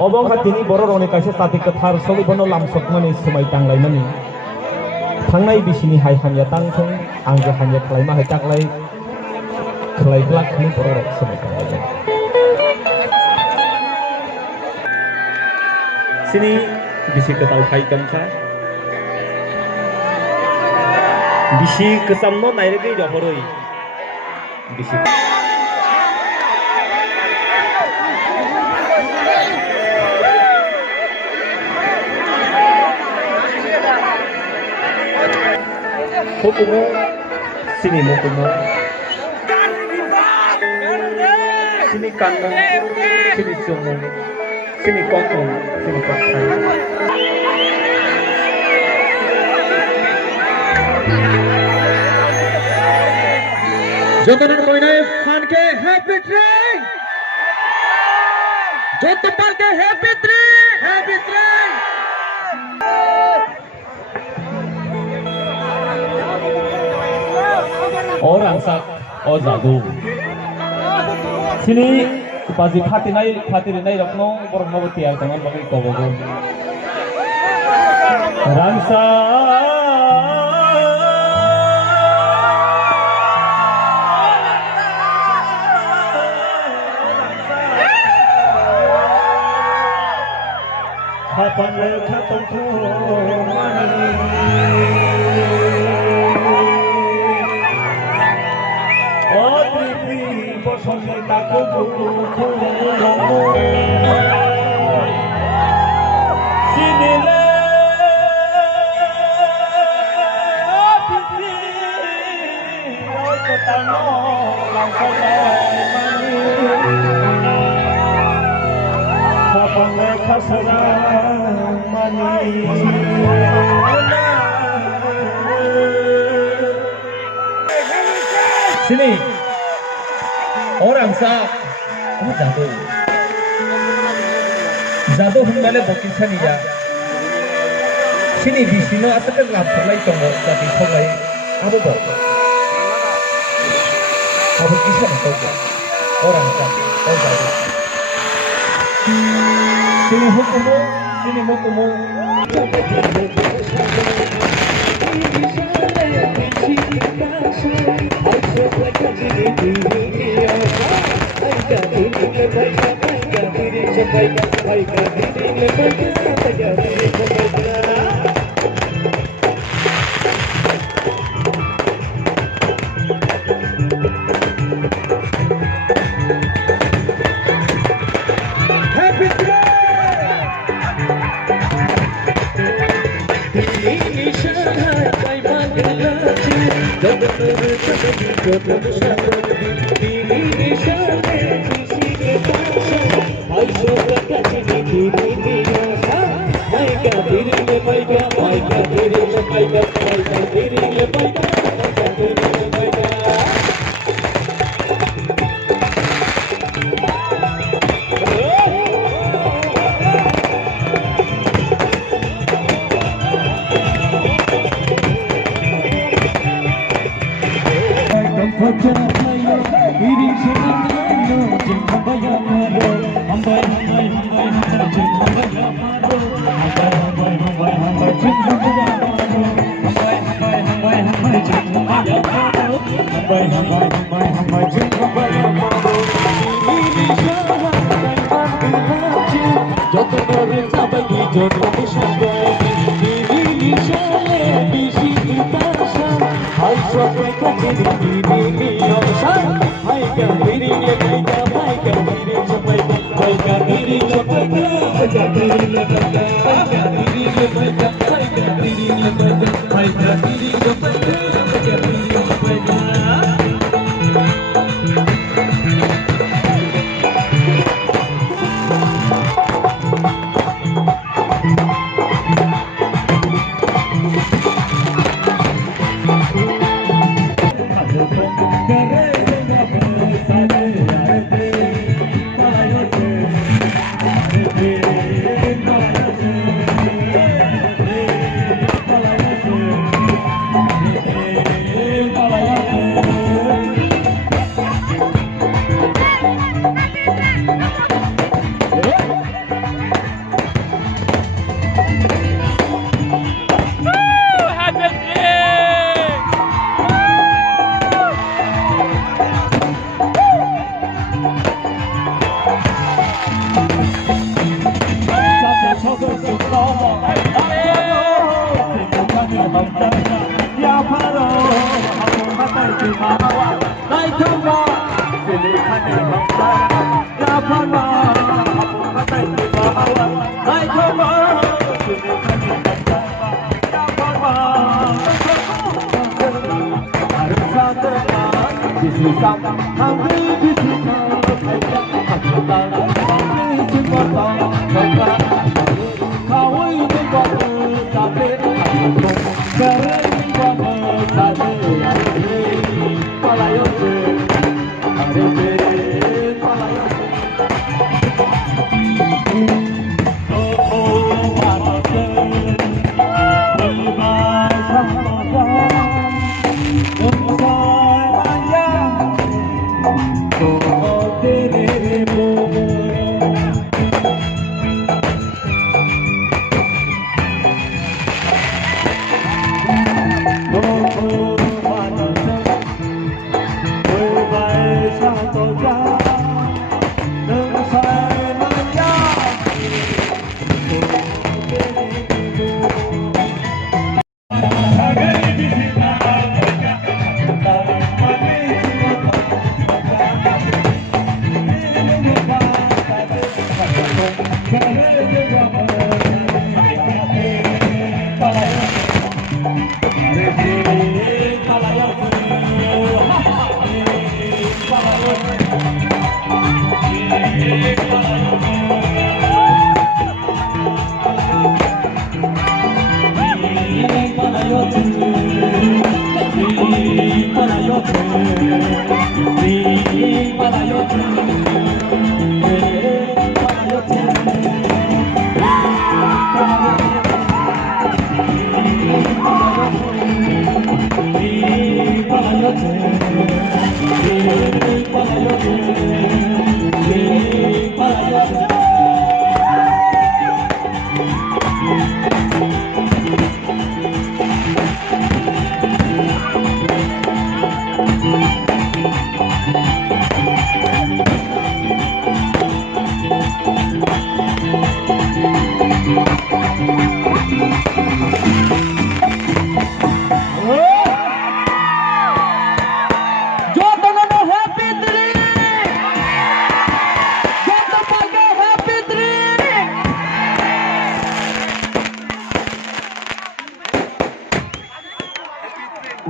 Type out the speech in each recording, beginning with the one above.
Obong hatini bororoni kaisa tati ketar sogi bono lamsokmani sumai tanglaimani tangnai bisini hai hanya tangthong angge hanya klaima hai taklai khlai blak ni bororok sumai tanglai sini bisi ketal hai kamsa bisi kesamno nairege johoroi bisi hukumu sini hukumu sini kandang sini sumung sini kokong sini kokai jotonan koinai fan ke happy train jotopan ke happy train orang sak ojadu sini paji phatinai rokno bormo tiar tangan bagi kobogo rangsa kapan lekha tongko bosonne tako sinile bisi kotano langsung mani kapan lekha sarang mani sini orang sa jatuh kembali bukit sania sini di sini asal gelap terlai tunggu tapi terlai abu bau abu kisah tunggu orang sa jatuh sini hukumu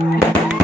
Happy